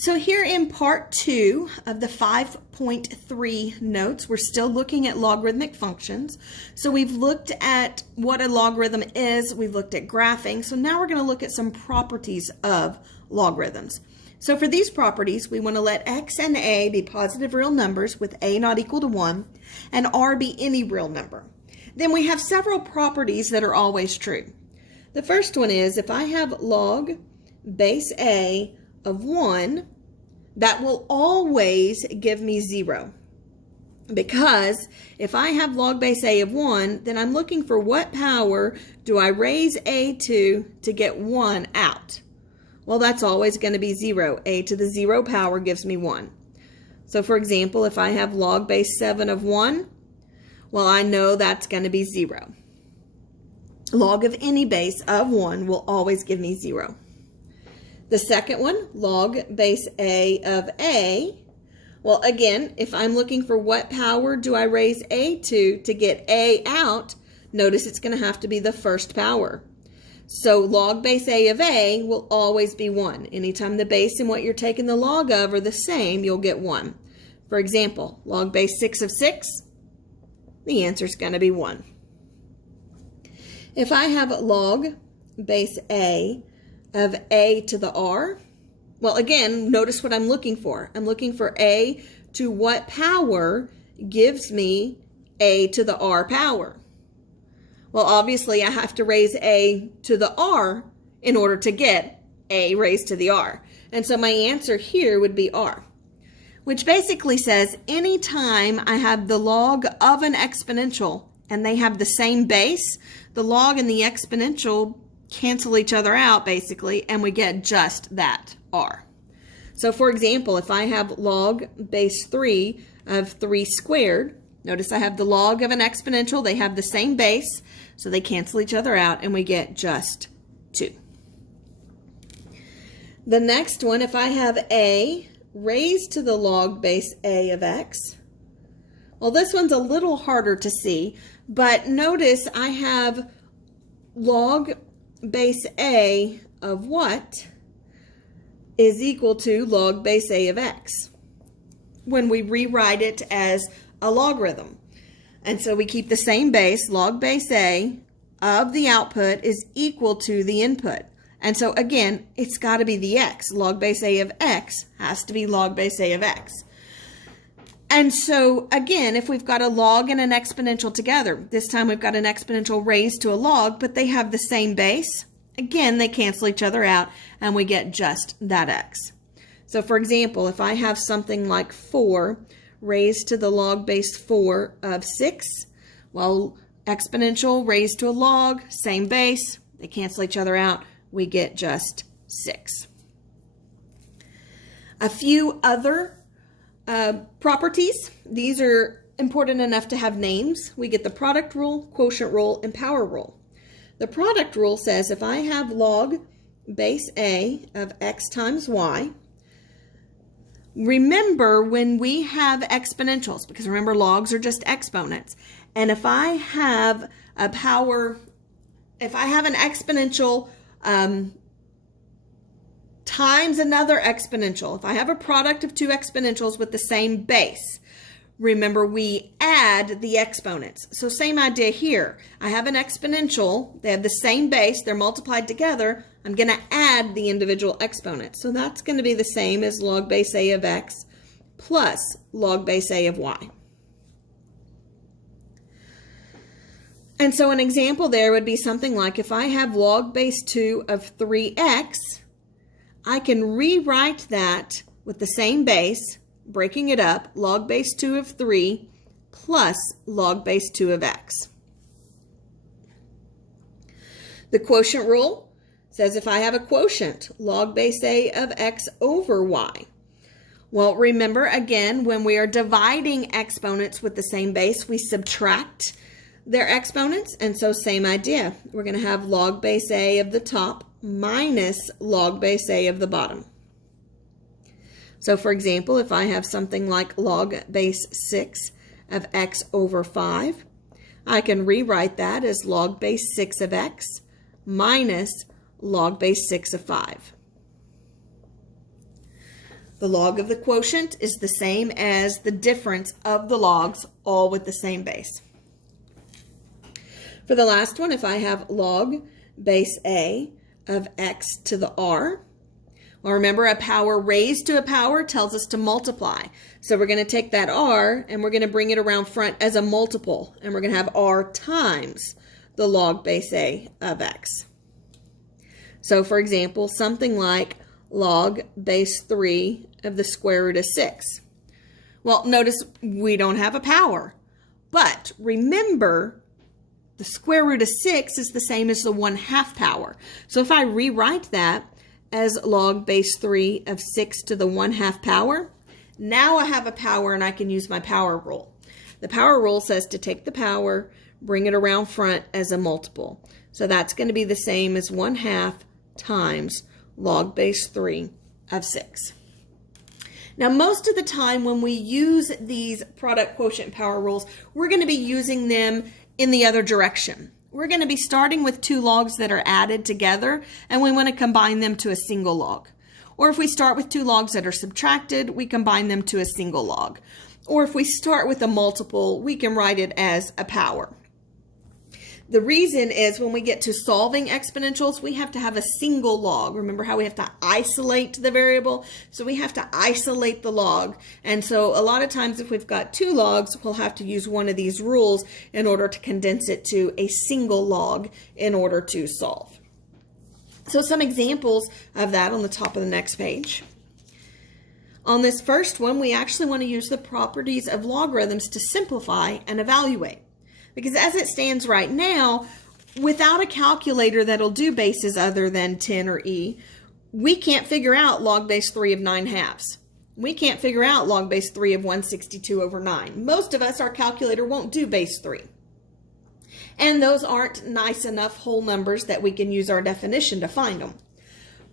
So here in part 2 of the 5.3 notes, we're still looking at logarithmic functions. So we've looked at what a logarithm is, we've looked at graphing, so now we're going to look at some properties of logarithms. So for these properties, we want to let x and a be positive real numbers with a not equal to 1, and r be any real number. Then we have several properties that are always true. The first one is if I have log base a of 1, that will always give me 0. Because if I have log base a of 1, then I'm looking for what power do I raise a to get 1 out. Well, that's always going to be 0. A to the 0 power gives me 1. So for example, if I have log base 7 of 1, well, I know that's going to be 0. Log of any base of 1 will always give me 0. The second one, log base a of a, well, again, if I'm looking for what power do I raise a to get a out, notice it's going to have to be the first power. So log base a of a will always be 1. Anytime the base and what you're taking the log of are the same, you'll get 1. For example, log base 6 of 6, the answer is going to be 1. If I have log base a of a to the r, well, again, notice what I'm looking for. I'm looking for a to what power gives me a to the r power. Well, obviously, I have to raise a to the r in order to get a raised to the r. And so my answer here would be r, which basically says anytime I have the log of an exponential and they have the same base, the log and the exponential cancel each other out basically, and we get just that r. So for example, if I have log base 3 of 3 squared, notice I have the log of an exponential, they have the same base, so they cancel each other out, and we get just 2. The next one, if I have a raised to the log base a of x, well, this one's a little harder to see, but notice I have log base a of what is equal to log base a of x when we rewrite it as a logarithm. And so we keep the same base, log base a of the output is equal to the input. And so again, it's got to be the x. Log base a of x has to be log base a of x. And so again, if we've got a log and an exponential together, this time we've got an exponential raised to a log, but they have the same base. Again, they cancel each other out, and we get just that x. So for example, if I have something like 4 raised to the log base 4 of 6, well, exponential raised to a log, same base, they cancel each other out, we get just 6. A few other properties, these are important enough to have names. We get the product rule, quotient rule, and power rule. The product rule says if I have log base a of x times y, remember when we have exponentials, because remember logs are just exponents, and if I have a power, if I have an exponential times another exponential, if I have a product of two exponentials with the same base, remember we add the exponents. So same idea here. I have an exponential, they have the same base, they're multiplied together, I'm going to add the individual exponents. So that's going to be the same as log base a of x plus log base a of y. And so an example there would be something like if I have log base 2 of 3x, I can rewrite that with the same base, breaking it up, log base 2 of 3 plus log base 2 of x. The quotient rule says if I have a quotient, log base a of x over y. Well, remember again, when we are dividing exponents with the same base, we subtract their exponents, and so same idea. We're going to have log base a of the top minus log base a of the bottom. So for example, if I have something like log base 6 of x over 5, I can rewrite that as log base 6 of x minus log base 6 of 5. The log of the quotient is the same as the difference of the logs, all with the same base. For the last one, if I have log base A of x to the r, well, remember, a power raised to a power tells us to multiply. So we're going to take that r and we're going to bring it around front as a multiple. And we're going to have r times the log base A of x. So for example, something like log base 3 of the square root of 6. Well, notice we don't have a power. But remember, the square root of 6 is the same as the 1/2 power. So if I rewrite that as log base 3 of 6 to the 1/2 power, now I have a power and I can use my power rule. The power rule says to take the power, bring it around front as a multiple. So that's going to be the same as 1/2 times log base 3 of 6. Now, most of the time when we use these product quotient power rules, we're going to be using them in the other direction. We're going to be starting with two logs that are added together, and we want to combine them to a single log. Or if we start with two logs that are subtracted, we combine them to a single log. Or if we start with a multiple, we can write it as a power. The reason is when we get to solving exponentials, we have to have a single log. Remember how we have to isolate the variable? So we have to isolate the log. And so a lot of times if we've got two logs, we'll have to use one of these rules in order to condense it to a single log in order to solve. So some examples of that on the top of the next page. On this first one, we actually want to use the properties of logarithms to simplify and evaluate. Because as it stands right now, without a calculator that'll do bases other than 10 or e, we can't figure out log base 3 of 9/2. We can't figure out log base 3 of 162 over 9. Most of us, our calculator won't do base 3. And those aren't nice enough whole numbers that we can use our definition to find them.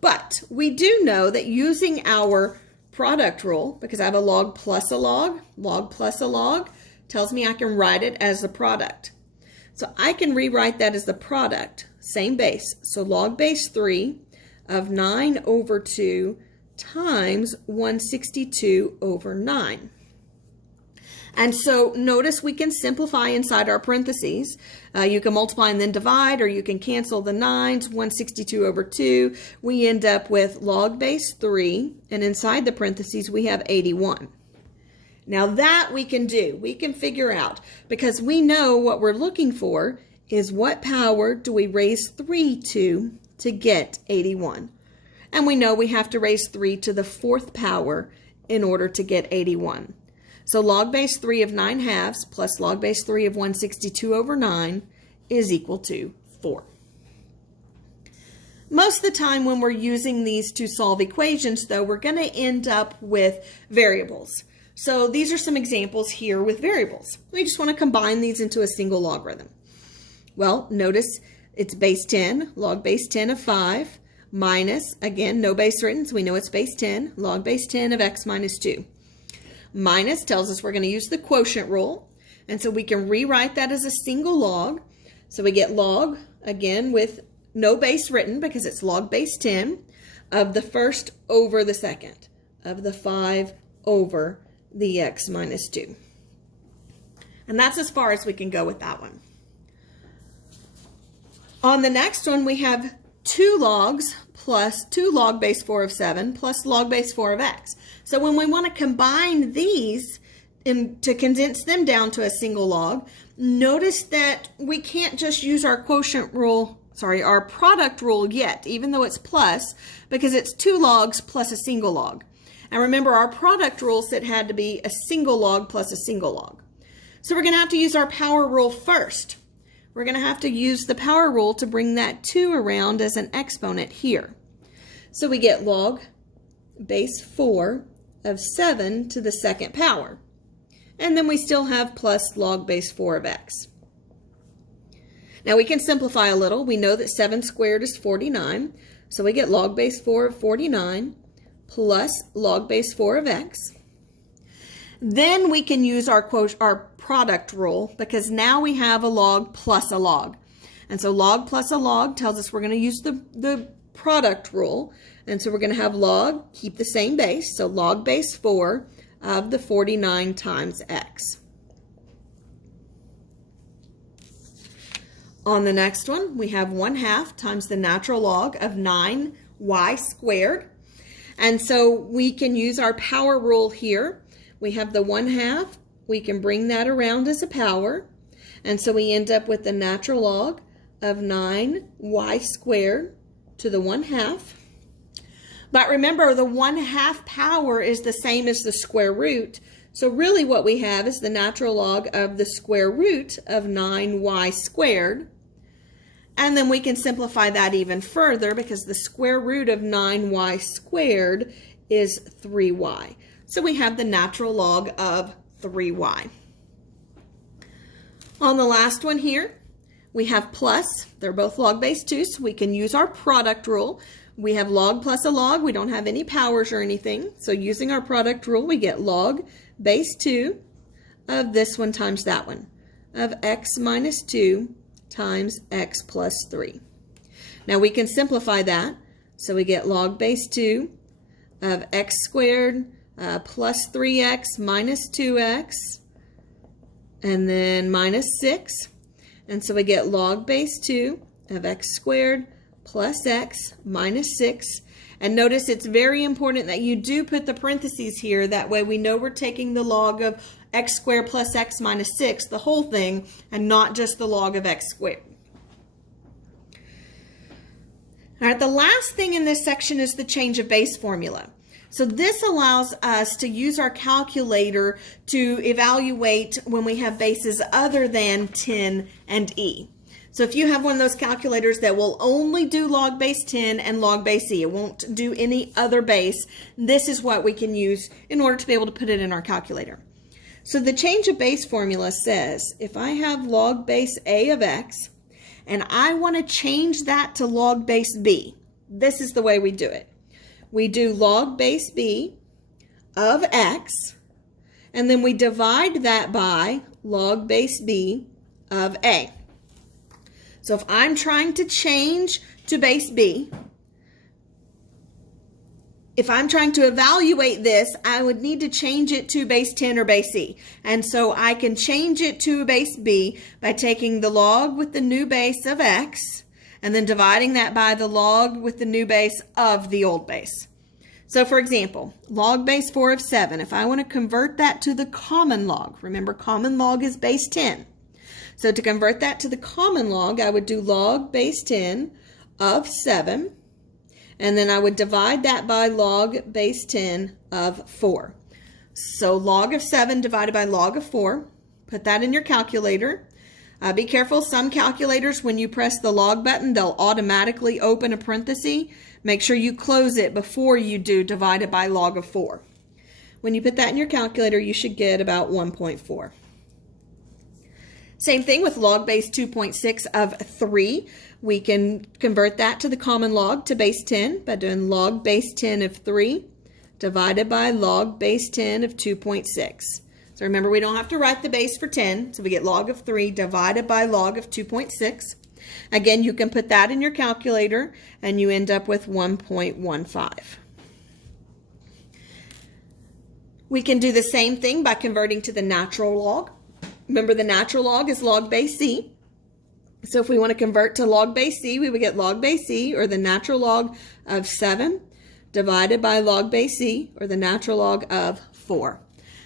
But we do know that using our product rule, because I have a log plus a log plus a log, tells me I can write it as the product. So I can rewrite that as the product, same base. So log base 3 of 9 over 2 times 162 over 9. And so notice we can simplify inside our parentheses. You can multiply and then divide, or you can cancel the 9s, 162 over 2. We end up with log base 3, and inside the parentheses we have 81. Now that we can do, we can figure out, because we know what we're looking for is what power do we raise 3 to get 81. And we know we have to raise 3 to the 4th power in order to get 81. So log base 3 of 9/2 plus log base 3 of 162 over 9 is equal to 4. Most of the time when we're using these to solve equations, though, we're going to end up with variables. So these are some examples here with variables. We just want to combine these into a single logarithm. Well, notice it's base 10, log base 10 of 5, minus, again, no base written, so we know it's base 10, log base 10 of x minus 2. Minus tells us we're going to use the quotient rule, and so we can rewrite that as a single log. So we get log, again, with no base written because it's log base 10, of the first over the second, of the 5 over the x minus 2. And that's as far as we can go with that one. On the next one, we have 2 logs plus 2 log base 4 of 7 plus log base 4 of x. So when we want to combine these to condense them down to a single log, notice that we can't just use our quotient rule, our product rule yet, even though it's plus, because it's 2 logs plus a single log. And remember, our product rule said it had to be a single log plus a single log. So we're going to have to use our power rule first. We're going to have to use the power rule to bring that 2 around as an exponent here. So we get log base 4 of 7 to the 2nd power. And then we still have plus log base 4 of x. Now we can simplify a little. We know that 7 squared is 49. So we get log base 4 of 49 plus log base 4 of x. Then we can use our product rule, because now we have a log plus a log. And so log plus a log tells us we're going to use the product rule. And so we're going to have log, keep the same base, so log base 4 of the 49 times x. On the next one, we have 1/2 times the natural log of 9y squared. And so we can use our power rule here. We have the 1/2. We can bring that around as a power. And so we end up with the natural log of 9y squared to the 1/2. But remember, the 1/2 power is the same as the square root. So really what we have is the natural log of the square root of 9y squared. And then we can simplify that even further because the square root of 9y squared is 3y. So we have the natural log of 3y. On the last one here, we have plus. They're both log base 2, so we can use our product rule. We have log plus a log. We don't have any powers or anything. So using our product rule, we get log base 2 of this one times that one, of x minus 2 times x plus 3. Now we can simplify that. So we get log base 2 of x squared plus 3x minus 2x, and then minus 6. And so we get log base 2 of x squared plus x minus 6. And notice it's very important that you do put the parentheses here. That way we know we're taking the log of x squared plus x minus 6, the whole thing, and not just the log of x squared. All right, the last thing in this section is the change of base formula. So this allows us to use our calculator to evaluate when we have bases other than 10 and e. So if you have one of those calculators that will only do log base 10 and log base e, it won't do any other base, this is what we can use in order to be able to put it in our calculator. So the change of base formula says if I have log base a of x and I want to change that to log base b, this is the way we do it. We do log base b of x, and then we divide that by log base b of a. So if I'm trying to change to base b, if I'm trying to evaluate this, I would need to change it to base 10 or base e. And so I can change it to base b by taking the log with the new base of x and then dividing that by the log with the new base of the old base. So for example, log base 4 of 7, if I want to convert that to the common log, remember common log is base 10. So to convert that to the common log, I would do log base 10 of 7, and then I would divide that by log base 10 of 4. So log of 7 divided by log of 4, put that in your calculator. Be careful, some calculators, when you press the log button, they'll automatically open a parenthesis. Make sure you close it before you do divided by log of 4. When you put that in your calculator, you should get about 1.4. Same thing with log base 2.6 of 3. We can convert that to the common log to base 10 by doing log base 10 of 3 divided by log base 10 of 2.6. So remember, we don't have to write the base for 10, so we get log of 3 divided by log of 2.6. Again, you can put that in your calculator and you end up with 1.15. We can do the same thing by converting to the natural log. Remember, the natural log is log base c. So if we want to convert to log base c, we would get log base c, or the natural log of 7, divided by log base c, or the natural log of 4.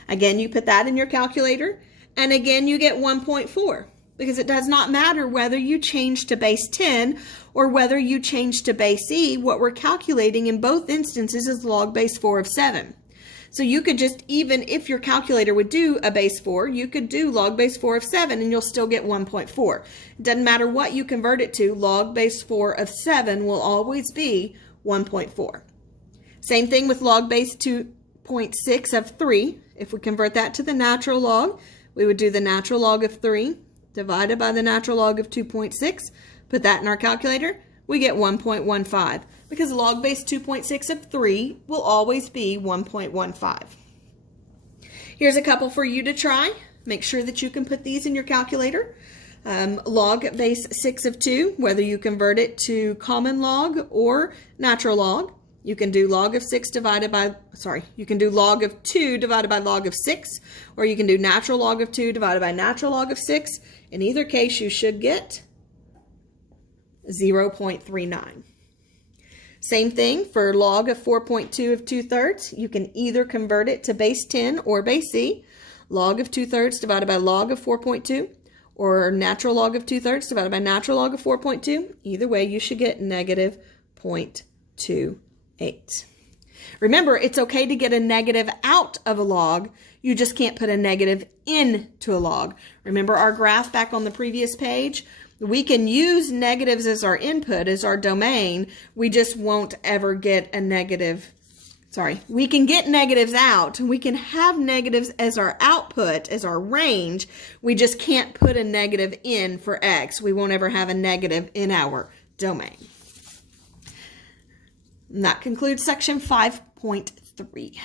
Again, you put that in your calculator, and again you get 1.4, because it does not matter whether you change to base 10 or whether you change to base e. What we're calculating in both instances is log base 4 of 7. So you could just, even if your calculator would do a base 4, you could do log base 4 of 7 and you'll still get 1.4. It doesn't matter what you convert it to, log base 4 of 7 will always be 1.4. Same thing with log base 2.6 of 3. If we convert that to the natural log, we would do the natural log of 3 divided by the natural log of 2.6. Put that in our calculator, we get 1.15. Because log base 2.6 of 3 will always be 1.15. Here's a couple for you to try. Make sure that you can put these in your calculator. Log base 6 of 2, whether you convert it to common log or natural log. You can do log of 6 divided by, you can do log of 2 divided by log of 6, or you can do natural log of 2 divided by natural log of 6. In either case, you should get 0.39. Same thing for log of 4.2 of 2/3. You can either convert it to base 10 or base C. Log of 2/3 divided by log of 4.2, or natural log of 2/3 divided by natural log of 4.2. Either way, you should get negative 0.28. Remember, it's okay to get a negative out of a log. You just can't put a negative into a log. Remember our graph back on the previous page? We can use negatives as our input, as our domain. We just won't ever get a negative. We can get negatives out. We can have negatives as our output, as our range. We just can't put a negative in for X. We won't ever have a negative in our domain. And that concludes section 5.3.